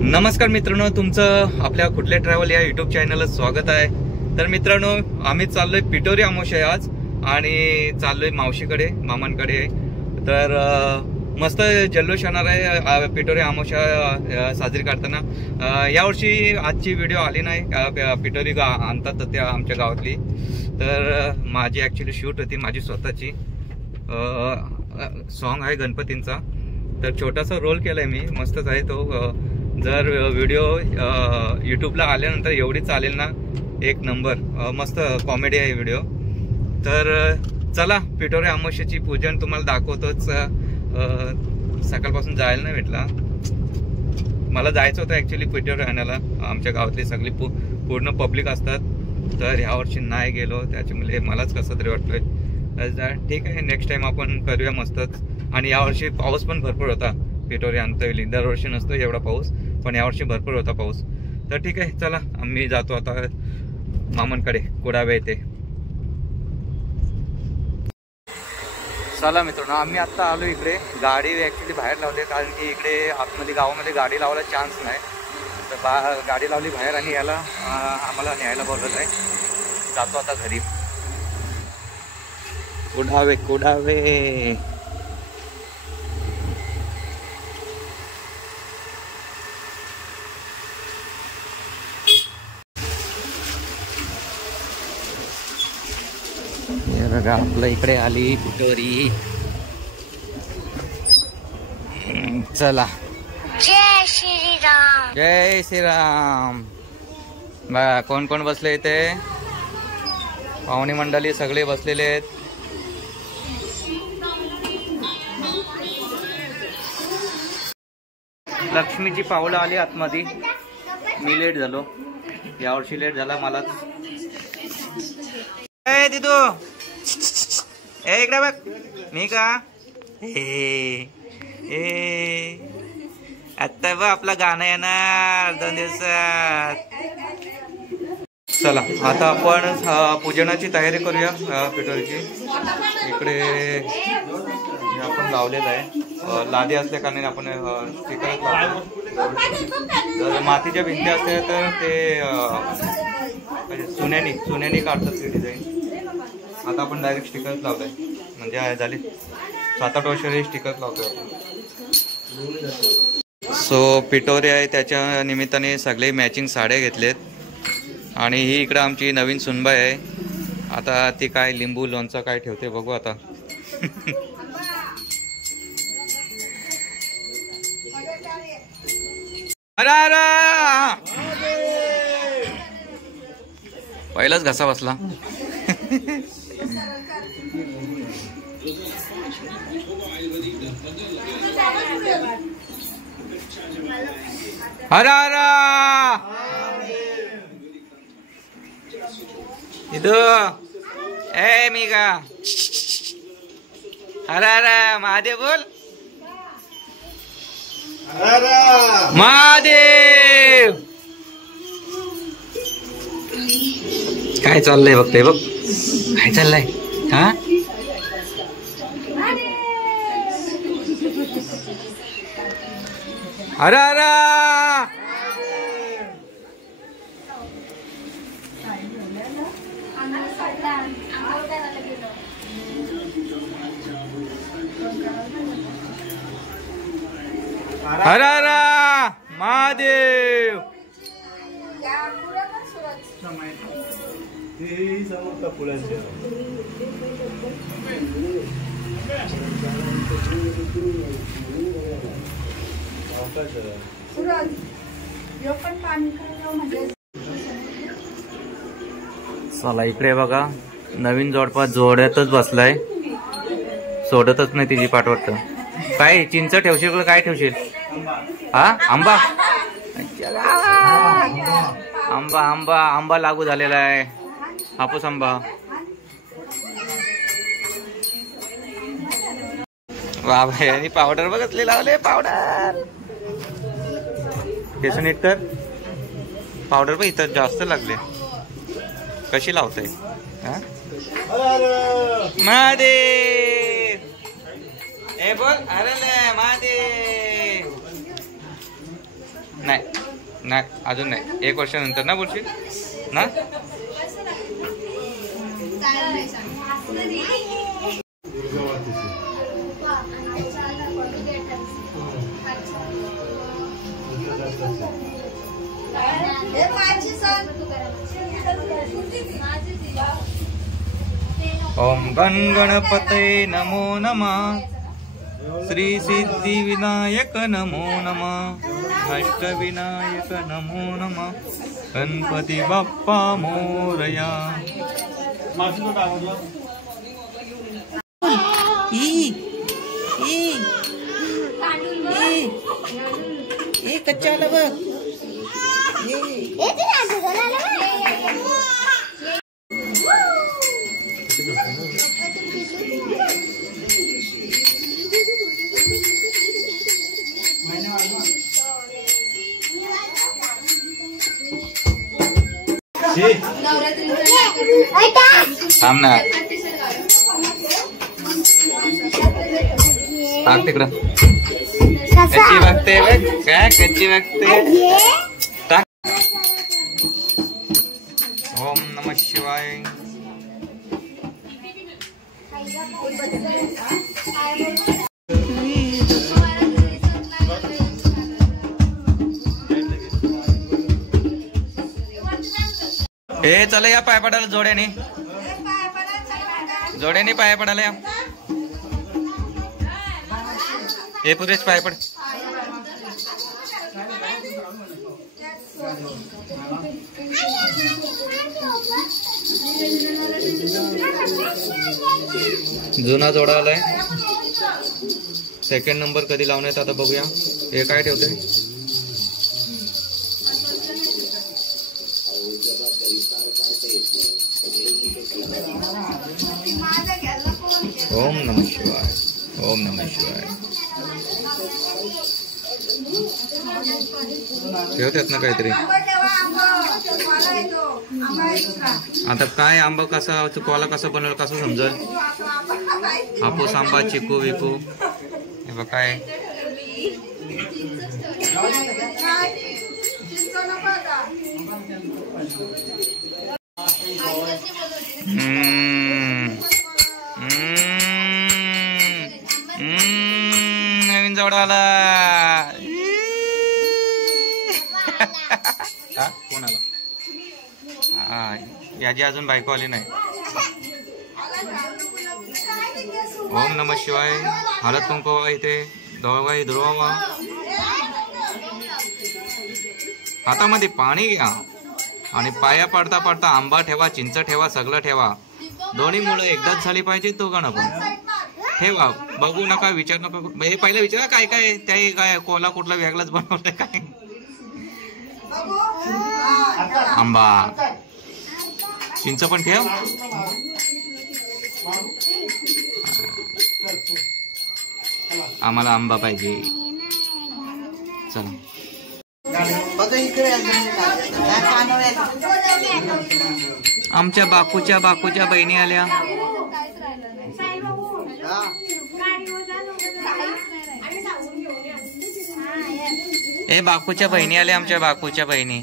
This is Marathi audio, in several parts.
नमस्कार मित्रांनो, तुमचं आपल्या कुठले ट्रॅव्हल या यूट्यूब चॅनलला स्वागत आहे। तर मित्रांनो, आम्ही चाललोय पिटोरी अमावस्या आज आणि चाललोय मावशीकडे, मामांकडे। तर मस्त जल्लोष येणार आहे पिटोरी अमावस्या साजरी करताना। यावर्षी आजची व्हिडिओ आली नाही, पिटोरी आणतात त्या आमच्या गावातली। तर माझी ॲक्च्युली शूट होती, माझी स्वतःची सॉन्ग आहे गणपतींचा। तर छोटासा रोल केलाय मी, मस्तच आहे तो। जर व्हिडिओ यूट्यूबला आल्यानंतर एवढी चालेल ना, एक नंबर मस्त कॉमेडी आहे व्हिडिओ। तर चला, पिटोरी अमावस्येची पूजन तुम्हाला दाखवतोच। सकाळपासून जायला नाही भेटला, मला जायचं होतं ॲक्च्युली पिटोरी आणायला। आमच्या गावातली सगळी पूर्ण पब्लिक असतात, तर यावर्षी नाही गेलो, त्याच्यामुळे मलाच कसं तरी वाटतंय। ठीक आहे, नेक्स्ट टाइम आपण करूया मस्तच। आणि यावर्षी पाऊस पण भरपूर होता पिटोरी आणता येईल, दरवर्षी नसतो एवढा पाऊस, पण यावर्षी भरपूर होता पाऊस। तर ठीक आहे, चला आम्ही जातो आता मामांकडे, कुडावे येथे। चला मित्रांनो, आम्ही आता आलो इकडे। गाडी ॲक्च्युली बाहेर लावली, कारण की इकडे आतमध्ये गावामध्ये गाडी लावायला चान्स नाही। तर गाडी लावली बाहेर आणि याला आम्हाला न्यायला बोलवत आहे। जातो आता घरी। कुडावे कुडावे बघा, आपल्या इकडे आली पिटोरी। चला, जय श्रीराम। जय श्रीराम। बघा कोण कोण बसले इथे, पाहुणे मंडळी सगळे बसलेले आहेत। लक्ष्मीची पावलं आली आतमध्ये। मी लेट झालो, यावर्षी लेट झाला मलाच। ए दिदू, ए इकडे बघ, मी का आता बघ आपला गाणं येणार 2 दिवसात। चला आता आपण पूजनाची तयारी करूया पिटोरीची। इकडे आपण लावलेलं आहे, लादी असल्या कारणाने आपण स्टिकर लावतो। जर मातीच्या भिंती असल्या तर ते सुन्यानी काढतात ते डिझाईन। आता आपण डायरेक्ट स्टिकर्स लावलंय, म्हणजे झाले 7-8 वर्ष स्टिकर्स लावतोय आपण। सो पिटोरी आहे, त्याच्या निमित्ताने सगळे मॅचिंग साड्या घेतलेत। आणि ही इकडं आमची नवीन सुनबाई आहे। आता ती काय लिंबू लोणचं काय ठेवते बघू आता। पहिलाच घसा बसला। हरा हरा इधो ए मी का हरा हरा महादेव बोल, महादेव। काय चाललंय बघते बघ, काय चाललंय हा। हरा हरा हरा हरा महादेव। चला इकडे बघा, नवीन जोडपा जोड्यातच बसलाय, सोडतच नाही तिची पाठ वाटतं। काय चिंच ठेवशील का काय ठेवशील हा? आंबा आंबा आंबा आंबा लागू झालेला आहे, हापूस आंबा। वा भाई, आणि पावडर बघतले लावले, पावडर केस नीट तर पावडर पण इथं जास्त लागले, कशी लावताय महादेव। ए बोल, अरे महादेव। नाही नाही अजून नाही, 1 वर्षानंतर ना बोलशील ना. ओम गण गणपते नमो नमः. श्री सिद्धि विनायक नमो नमः. अष्टविनायक नमो नमः. गणपती बाप्पा मोरया. कच्चा आला बघ. थांब ना, टाक तिकडं. कच्ची बघते बघ, काय कच्ची बघते. टाक. ओम नमः शिवाय. हे चला या पाय पडायला जोड्याने, जोड्याने पाय पडायला या. हे पुरेच पाय पड. जुना जोडा आलाय. सेकंड नंबर कधी लावण्यात आता बघूया. हे काय ठेवते. ओम नमः शिवाय. ओम नमः शिवाय. ठेवतात ना काहीतरी. आता काय आंबा कसा कोला कसा बनवलं कसं समजल. हापूस आंबा, चिकू विकू. हे बघ काय नवीन जोडा आला. कोण आला. हा याची अजून बायको आली नाही. ओम नमः शिवाय. हळद कुंकू इथे दळवाई धुरवा. हातामध्ये पाणी घ्या आणि पाया पडता पडता आंबा ठेवा, चिंच ठेवा, सगळं ठेवा. दोन्ही मुलं एकदाच झाली पाहिजे. तो गण पण ठेवा. बघू नका, विचार नका. हे पहिलं विचारा काय काय त्या काय कोला कुठला वेगळाच बनवलं काय. आंबा चिंच पण ठेव. आम्हाला आंबा पाहिजे. चला आमच्या बाकूच्या बहिणी आल्या. ए बाकूच्या बहिणी आल्या. आमच्या बाकूच्या बहिणी.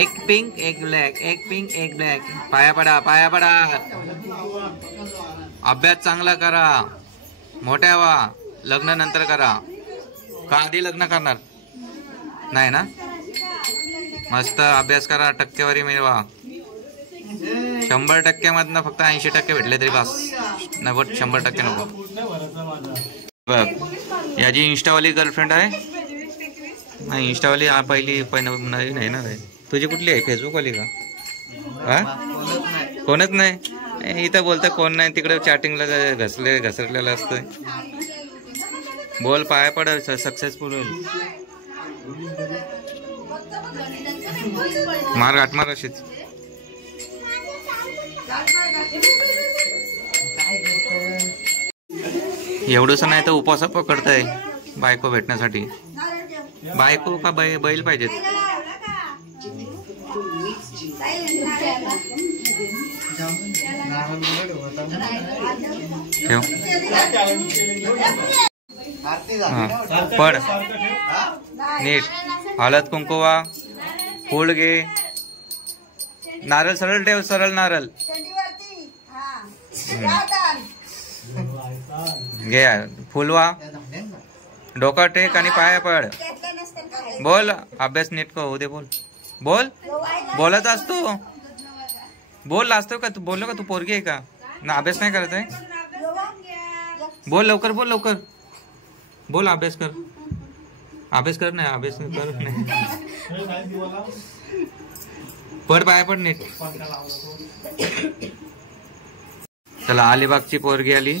एक पिंक एक ब्लॅक, एक पिंक एक ब्लॅक. पाया पडा, पाया पडा. अभ्यास चांगला करा, मोठ्या व्हा. लग्न नंतर करा का आधी लग्न करणार नाही ना. मस्त अभ्यास करा, टक्केवारी मिळवा. 100% मधनं फक्त 80% भेटले तरी बस. 90-100% नको. बघ याची इंस्टावाली गर्लफ्रेंड आहे. नाही इंस्टावाली पहिली नवीन आहे ना. तुझी कुठली आहे. फेसबुकवाली का. हा कोणच नाही. इथं बोलतं कोण नाही. तिकडे चॅटिंगला घसरलेलं असतंय. बोल पाया पड, सक्सेसफुल होईल. मार गाठ मार अशीच. एवढंच नाही तर उपवास पकडताय बायको भेटण्यासाठी. बायको का बैल पाहिजेत. ठेव. हा पड नीट. हळद कुंकुवा फूल घे. नारळ सरळ ठेव, सरळ नारळ घे. फुलवा डोका टेक आणि पाया पड. बोल अभ्यास नीट का होऊ दे. बोल बोल बोलत असतो. बोल असतो का तू? बोललो का तू? पोरगी आहे का ना? अभ्यास नाही करत आहे? बोल लवकर, बोल लवकर बोल. अभ्यास कर, अभ्यास कर. नाही अभ्यास कर नाही. पड पाया पड नीट. चला अलिबागची पोरगी आली.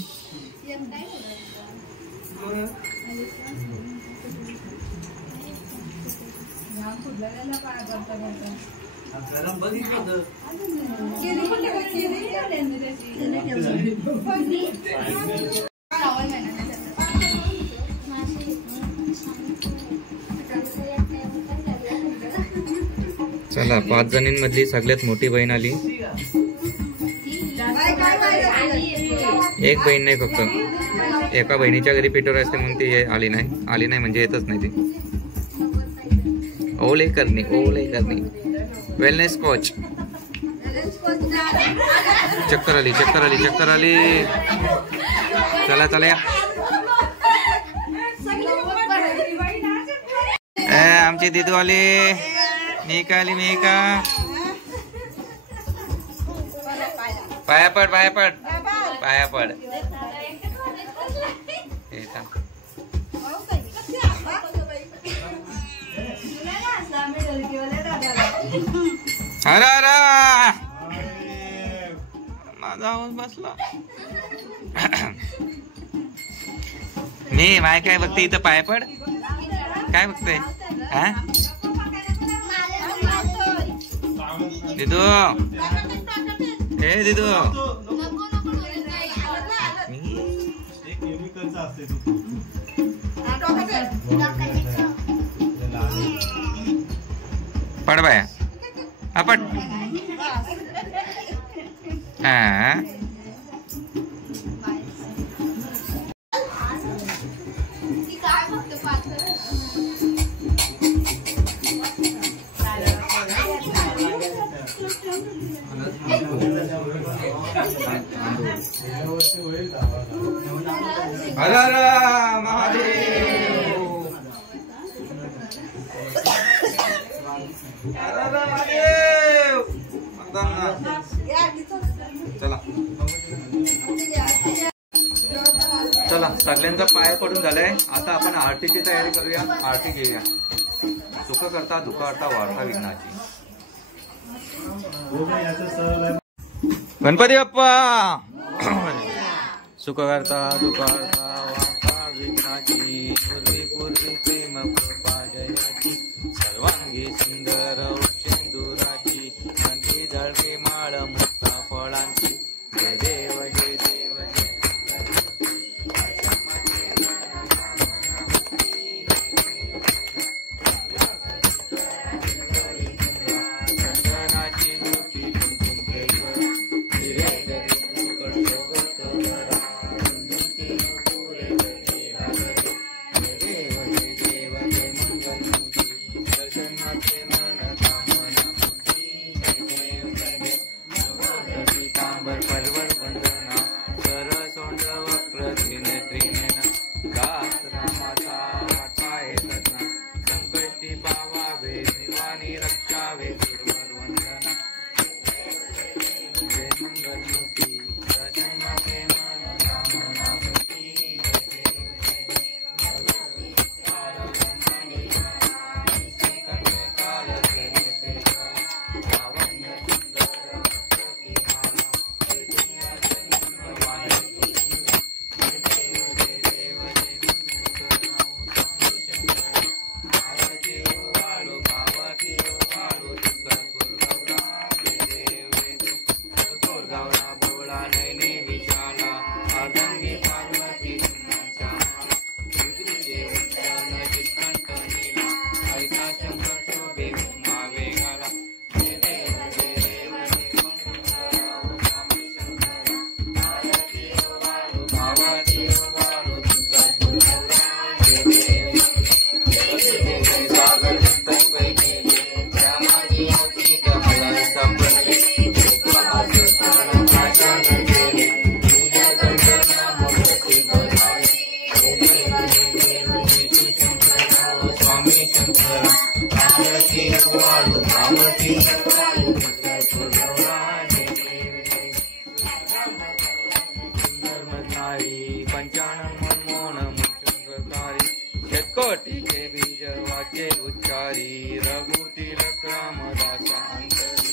चला 5 जणींमधली सगळ्यात मोठी बहीण आली. एक बहीण नाही, फक्त एका बहिणीच्या घरी पिठोरी असते म्हणून ती आली नाही. आली नाही म्हणजे येतच नाही ती. ओले करणे, ओले करणे. Wellness coach. चक्कर आली, चक्कर आली, चक्कर आली. चला चला या. आमची दिदू आली. मी का आली, मी का. पाया पड, पाया पड, पाया पड. अरे अरे माझा आवाज बसला. मी माय काय बघते इथं? पाया पड. काय बघते? हा दिदू, हे दिदू. पड बाया. आपण हा हर हर महादेव. हर हर महादेव. चला चला सगळ्यांचा पाया पडून झालाय. आता आपण आरतीची तयारी करूया. आरती घेऊया. सुख करता दुःख करता वार्ता विघ्नाची. गणपती बाप्पा. सुख करता दुःख करता वार्ता विघ्नाची. पूर्वी पूर्वी प्रेम कृपा जयाची. सर्वांगी सुंदर सिंदुराची. कंठी जळवी माळ मुक्ता फळांची. जय देव जय देव जय. देव शेतकोटीचे बीज वाचे उच्चारी रघुतील रामदासा अंतरी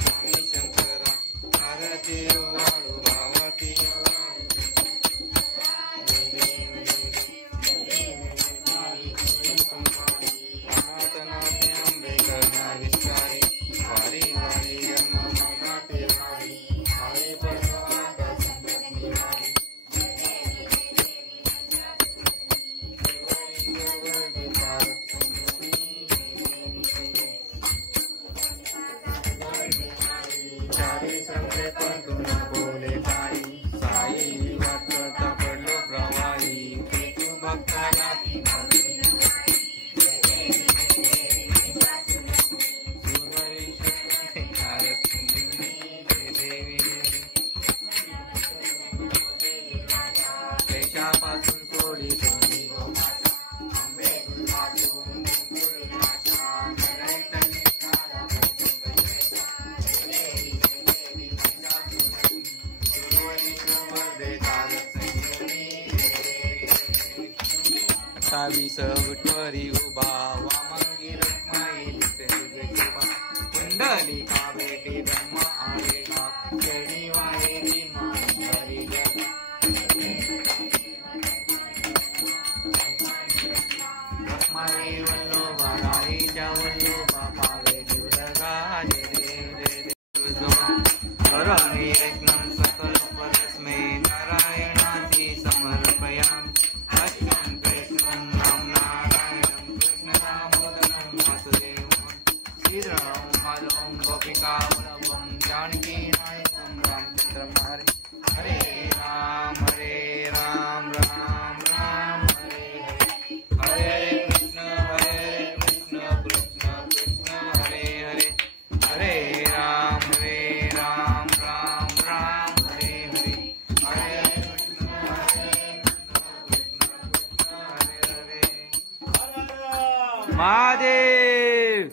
स्वामी शंकरा आरती वाळू भावाती विठ्ठरी उभा वामंगी रखमाई कुंडली का बेटी ब्रह्म आलेला जडी वाहेली मांडरी रखमाई वल्लोबा राईच्या वल्लोबा पावे दुर्गा करणी रत्नं सकल परस्मै नारायणाची समर्पयामि जानकी नायकं रामचंद्रं हरे राम राम राम हरे हरे कृष्ण कृष्ण कृष्ण हरे हरे हरे राम राम राम हरे हरे हरे कृष्ण हरे महादेव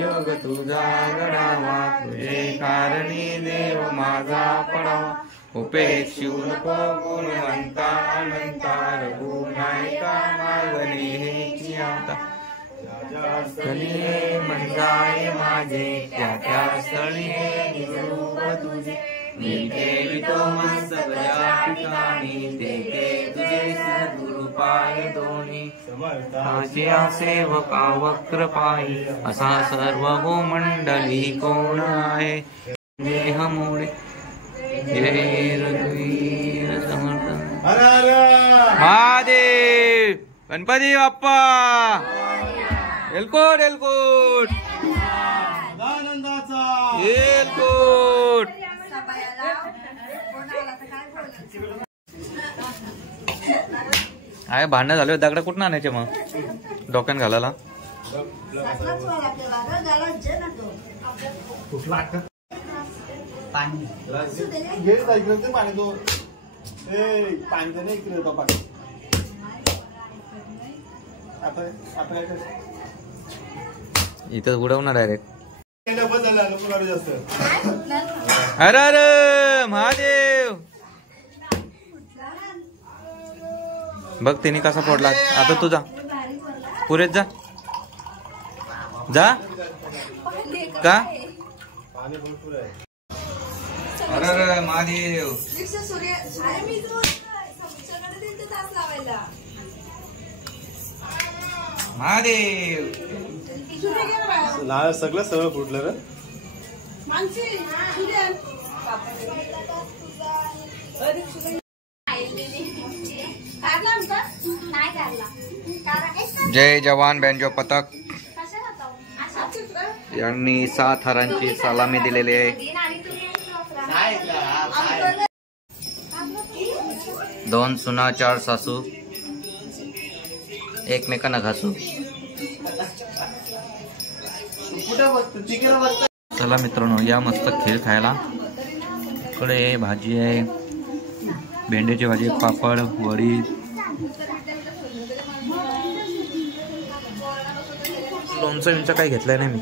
योग तुझा गडावा तुझे कारणी देव माझा पडावा उपेक्षू नको गुणवंता अनंता रघुनायका मागणी हेची आता स्थळी हे मंजाय माझे त्या स्थळी हे निरूप तुझे मी ठेवितो मस्तक या ठिकाणी ते तुझे सद्गुरुपाय दोन्ही समर्थाच्या सेवका वक्र पायी असा सर्व भूमंडली कोण आहे देह मोडे जय रघुवीर समर्थ महादेव गणपती बाप्पा एलकोट एलकोट एलकोट आहे भांडणं झाले दगड कुठं आणायचे मग डोक्यात घालायला इथं उडवणार डायरेक्ट अरे अरे महादेव बघ तिने कसा फोडला आता तू जा पुरेत जा जा का अरे अरे महादेव महादेव सगळं सगळं फुटलं रे जय जवान बँजो पथक यांनी 7 हारांची सलामी दिलेली आहे. 2 सुना 4 सासू एकमेकांना घासू. चला मित्रांनो या मस्त खीर खायला. इकडे भाजी आहे, भेंड्याची भाजी, पापड, वडी, लोणचं काही घेतलंय नाही मी.